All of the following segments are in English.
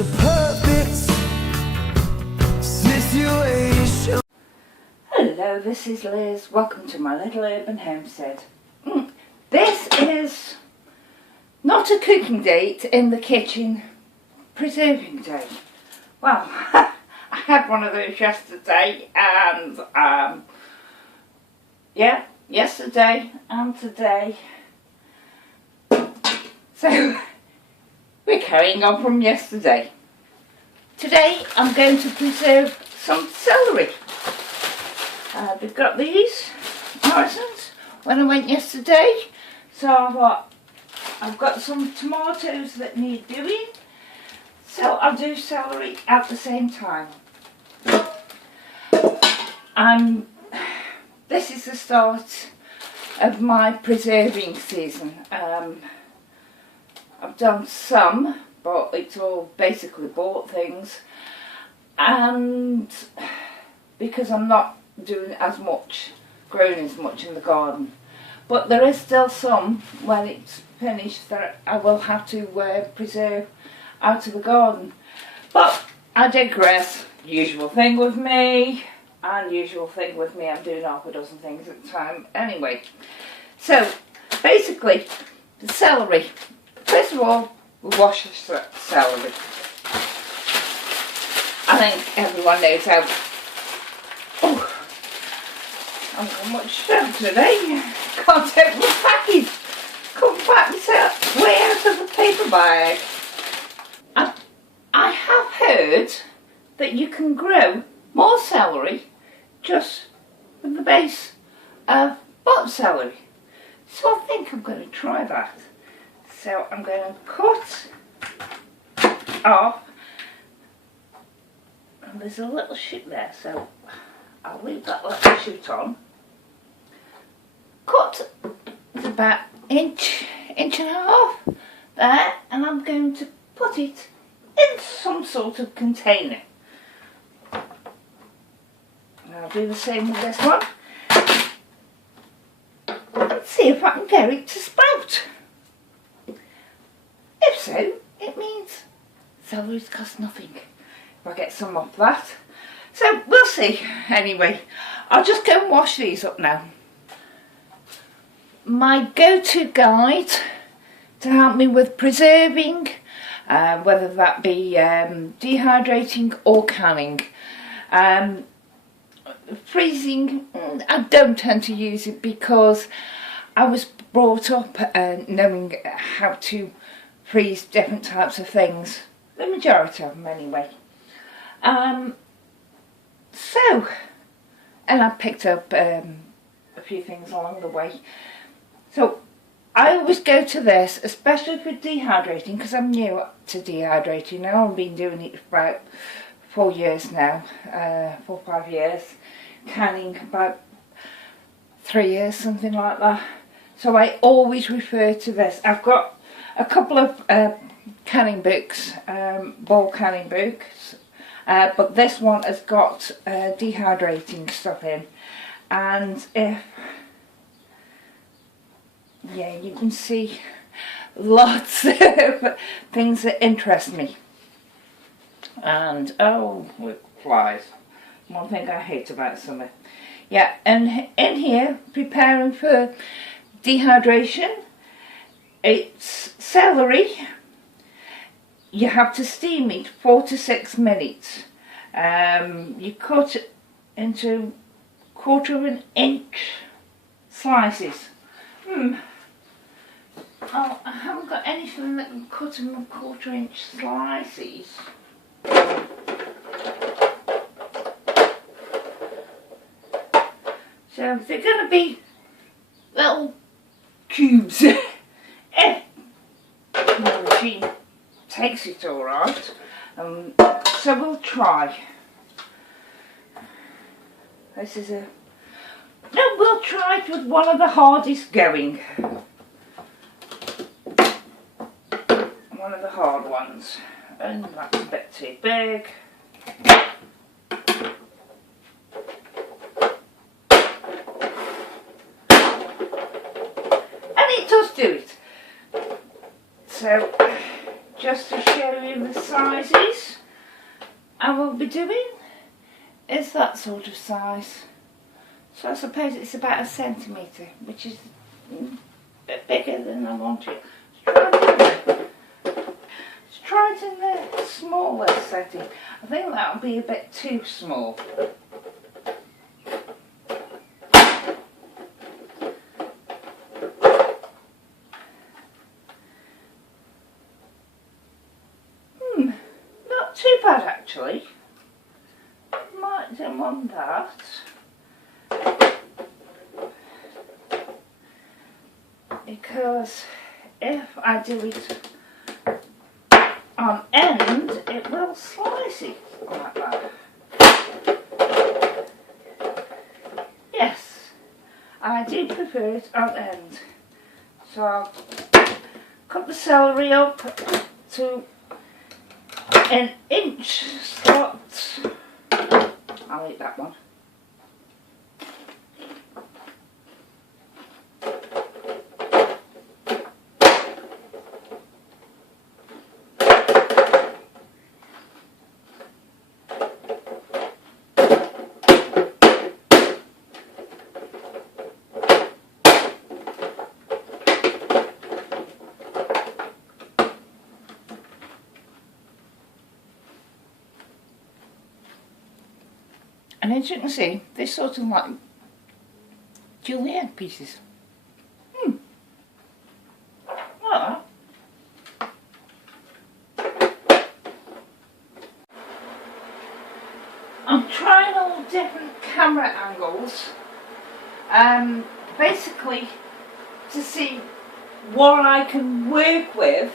a perfect situation. Hello, this is Liz. Welcome to my little urban homestead. This is not a cooking date in the kitchen, preserving day. Well, I had one of those yesterday and yeah, yesterday and today. So we're carrying on from yesterday. Today I'm going to preserve some celery. We've got these Morrisons when I went yesterday, so I thought I've got some tomatoes that need doing, so I'll do celery at the same time. This is the start of my preserving season. I've done some, but it's all basically bought things, and because I'm not doing as much, growing as much in the garden, but there is still some when it's finished that I will have to preserve out of the garden. But I digress. Usual thing with me, I'm doing half a dozen things at a time anyway. So basically the celery, first of all we wash the celery. I think everyone knows how. Oh, I've got much stuff today. Can't open the package. Couldn't pack myself way out of the paper bag. I have heard that you can grow more celery just with the base of bought celery. So I think I'm going to try that. So I'm going to cut off. And there's a little shoot there, so I'll leave that little shoot on. Cut about inch and a half there, and I'm going to put it in some sort of container. And I'll do the same with this one. Let's see if I can get it to sprout. If so, it means celery's cost nothing if I get some off that. So we'll see. Anyway, I'll just go and wash these up now. My go-to guide to help me with preserving, whether that be dehydrating or canning. Freezing, I don't tend to use it because I was brought up knowing how to freeze different types of things, the majority of them anyway. And I picked up a few things along the way. So I always go to this, especially for dehydrating, because I'm new to dehydrating. I've only been doing it for about 4 years now, 4 or 5 years. Canning about 3 years, something like that. So I always refer to this. I've got a couple of canning books, ball canning books, but this one has got dehydrating stuff in, and yeah, you can see lots of things that interest me. And oh, with flies. One thing I hate about summer. Yeah, and in here, preparing for dehydration, it's celery. You have to steam it 4 to 6 minutes. You cut it into 1/4 inch slices. Oh, I haven't got anything that can cut in 1/4 inch slices. So they're going to be little cubes. If the machine takes it alright. So we'll try. This is we'll try it with one of the hardest going. One of the hard ones. And that's a bit too big. It does do it. So just to show you the sizes I will be doing, is that sort of size. So I suppose it's about 1 centimetre, which is a bit bigger than I want it. Let's try it in the smaller setting. I think that'll be a bit too small. Not too bad actually. Might want that. Because if I do it on end, it will slice it like that. Yes, I do prefer it on end. So I'll cut the celery up to 1 inch slots. I'll eat that one. And as you can see, they're sort of like julienne pieces. Like that. I'm trying all different camera angles, basically to see what I can work with,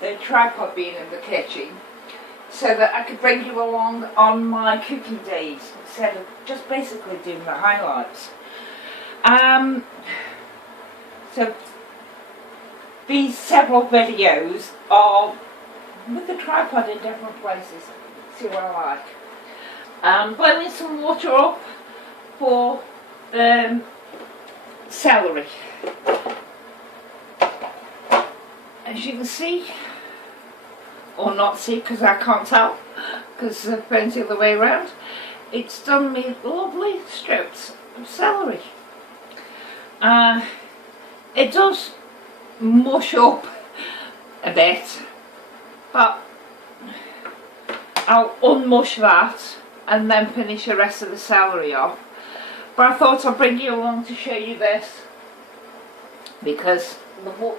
the tripod being in the kitchen, so that I could bring you along on my cooking days instead of just basically doing the highlights. So these several videos are with the tripod in different places. See what I like. I'm boiling some water up for celery. As you can see, or not see because I can't tell, because there's plenty of the way around, it's done me lovely strips of celery. It does mush up a bit, but I'll unmush that and then finish the rest of the celery off. But I thought I'd bring you along to show you this, because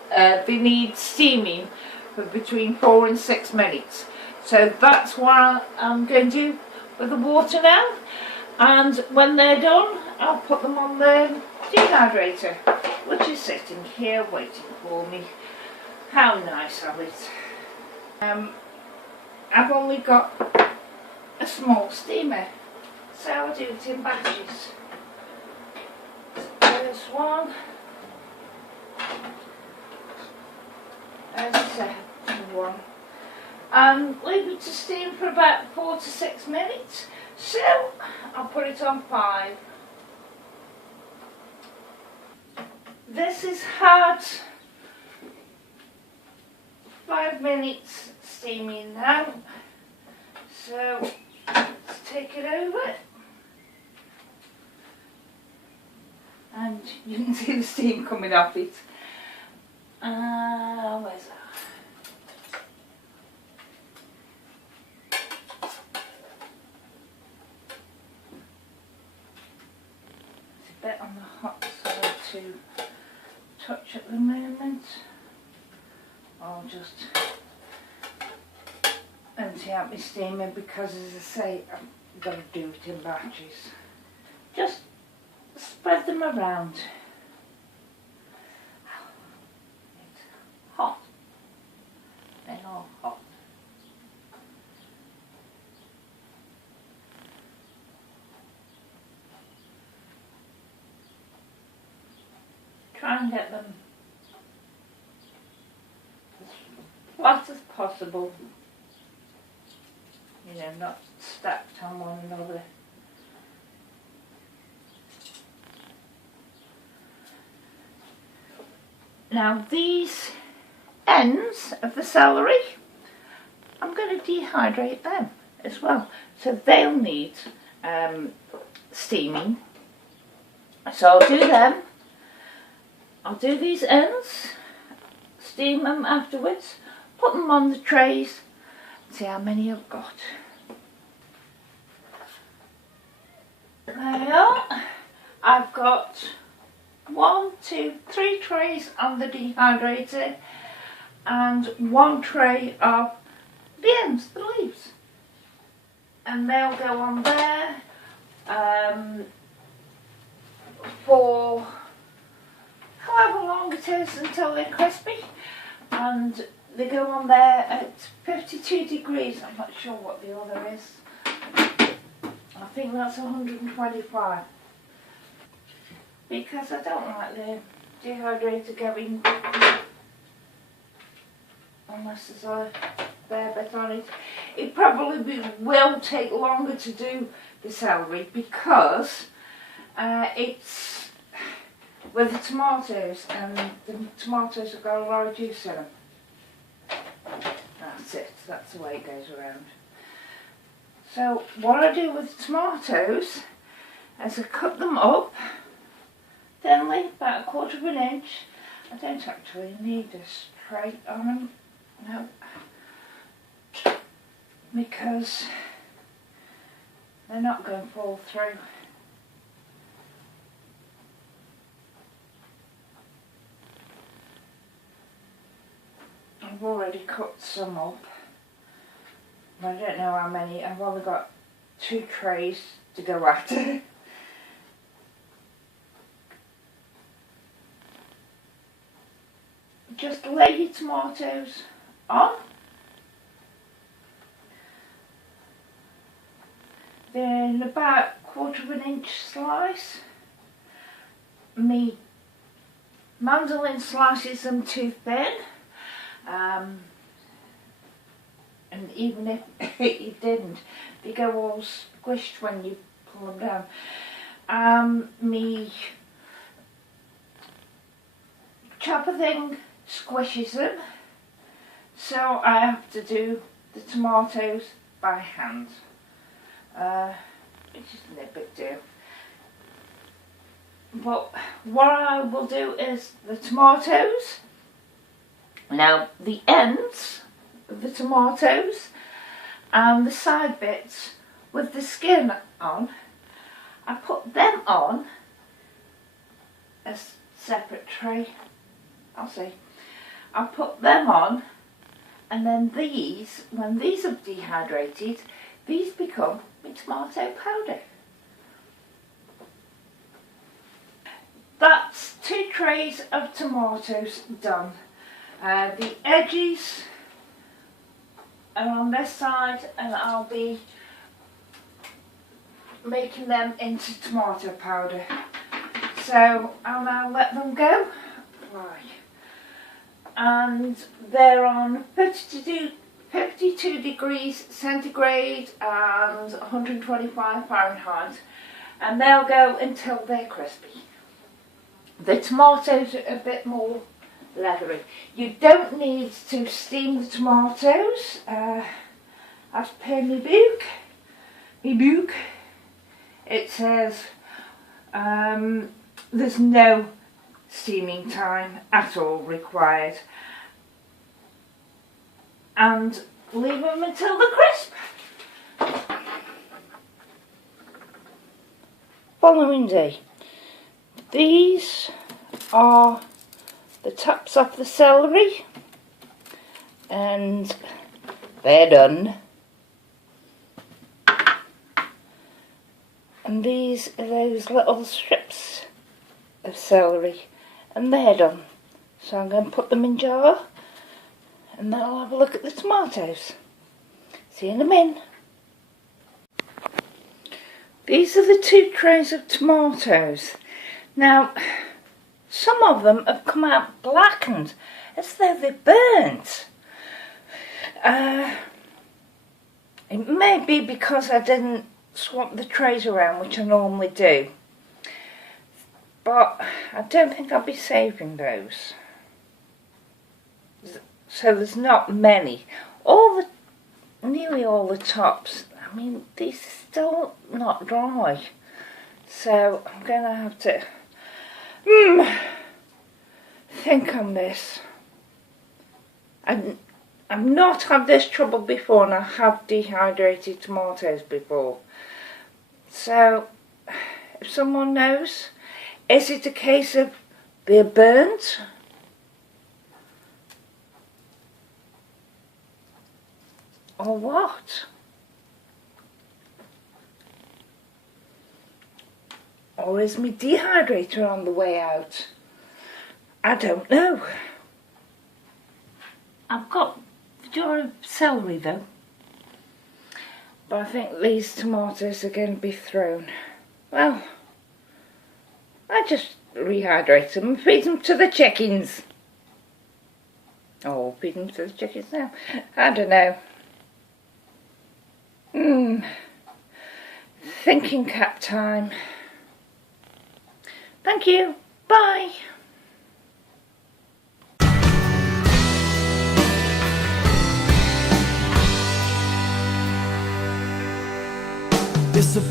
they need steaming for between 4 and 6 minutes. So that's what I'm going to do with the water now, and when they're done I'll put them on the dehydrator, which is sitting here waiting for me. How nice of it. I've only got a small steamer, so I'll do it in batches. There's one, there's the second one, and leave it to steam for about 4 to 6 minutes. So I'll put it on 5. This has had 5 minutes steaming now, so let's take it over, and you can see the steam coming off it. Where's that? It's a bit on the hot side to touch at the moment. I'll just empty out my steamer, because as I say, I've got to do it in batches. Just spread them around. It's hot. They're all hot. Try and get them as flat as possible, you know, not stacked on one another. Now these ends of the celery, I'm going to dehydrate them as well. So they'll need steaming. So I'll do them. I'll do these ends, steam them afterwards, put them on the trays, see how many I've got. There we are. I've got 1, 2, 3 trays on the dehydrator and 1 tray of the ends, the leaves. And they'll go on there for however long it is until they're crispy. And they go on there at 52 degrees. I'm not sure what the other is. I think that's 125. Because I don't like the dehydrator going unless there's a bare bit on it. It probably will take longer to do the celery because it's with the tomatoes, and the tomatoes have got a lot of juice in them. That's it, that's the way it goes around. So what I do with the tomatoes is I cut them up thinly, about 1/4 of an inch. I don't actually need a tray on them, no, because they're not going to fall through. I've already cut some up. I don't know how many. I've only got 2 trays to go after. Just lay your tomatoes on. Then about 1/4 of an inch slice. Me mandolin slices them too thin. And even if you didn't, they go all squished when you pull them down. Me chopper thing squishes them, so I have to do the tomatoes by hand, which isn't a big deal. But what I will do is the tomatoes, now the ends of the tomatoes and the side bits with the skin on, I put them on a separate tray. I'll see. I'll put them on, and then these, when these are dehydrated, these become my tomato powder. That's 2 trays of tomatoes done. The edges are on this side, and I'll be making them into tomato powder. So I'll now let them go fry. And they're on 52 degrees centigrade and 125 Fahrenheit, and they'll go until they're crispy. The tomatoes are a bit more leathery. You don't need to steam the tomatoes. As per my book, it says there's no steaming time at all required, and leave them until they're crisp. Following day. These are the tops of the celery, and they're done. And these are those little strips of celery, and they're done. So I'm going to put them in jar, and then I'll have a look at the tomatoes. See you in a minute. These are the 2 trays of tomatoes. Now, some of them have come out blackened, as though they're burnt. It may be because I didn't swap the trays around, which I normally do. But I don't think I'll be saving those. so there's not many. Nearly all the tops, I mean, these are still not dry. So I'm going to have to think on this. I've not had this trouble before, and I have dehydrated tomatoes before. So if someone knows, is it a case of they're burnt? Or what? Or is my dehydrator on the way out? I don't know. I've got a jar of celery though. But I think these tomatoes are going to be thrown. Well, I just rehydrate them and feed them to the chickens. Oh, feed them to the chickens now. I don't know. Thinking cap time. Thank you. Bye. It's a